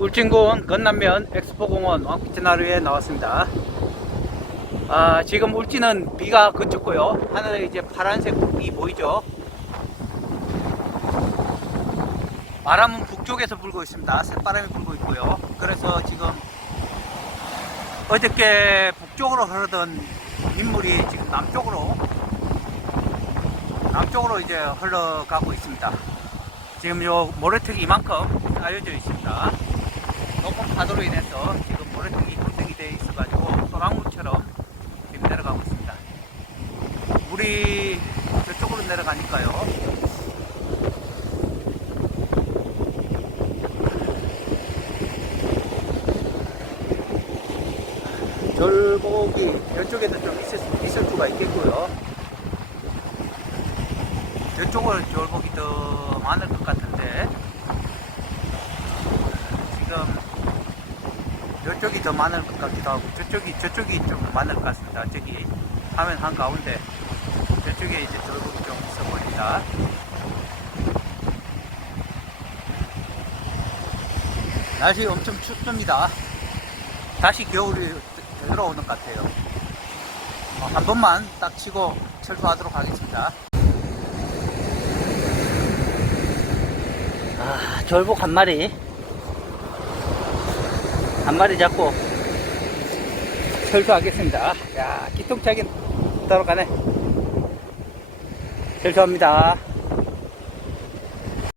울진군 건남면 엑스포공원 왕피트나루에 나왔습니다. 아, 지금 울진은 비가 그쳤고요. 하늘에 이제 파란색이 보이죠? 바람은 북쪽에서 불고 있습니다. 새바람이 불고 있고요. 그래서 지금 어저께 북쪽으로 흐르던 민물이 지금 남쪽으로 남쪽으로 이제 흘러가고 있습니다. 지금 요 모래특이 이만큼 쌓여져 있습니다. 높은 파도로 인해서 지금 모래특이 형성이 되어 있어가지고 소나무처럼 지금 내려가고 있습니다. 물이 저쪽으로 내려가니까요. 절복이 이쪽에도 좀 있을, 수- 있을 수가 있겠고요. 저쪽은 절복이 더 많을 것 같은데 지금 이쪽이 더 많을 것 같기도 하고 저쪽이 저쪽이 좀 많을 것 같습니다. 저기 화면 한 가운데 저쪽에 이제 절복이 좀 있어 보입니다. 날씨 엄청 춥습니다. 다시 겨울이 들어오는 것 같아요. 어, 한 번만 딱 치고 철수하도록 하겠습니다. 아, 절복 한 마리. 한 마리 잡고 철수하겠습니다. 야, 기똥차게 들어가네. 철수합니다.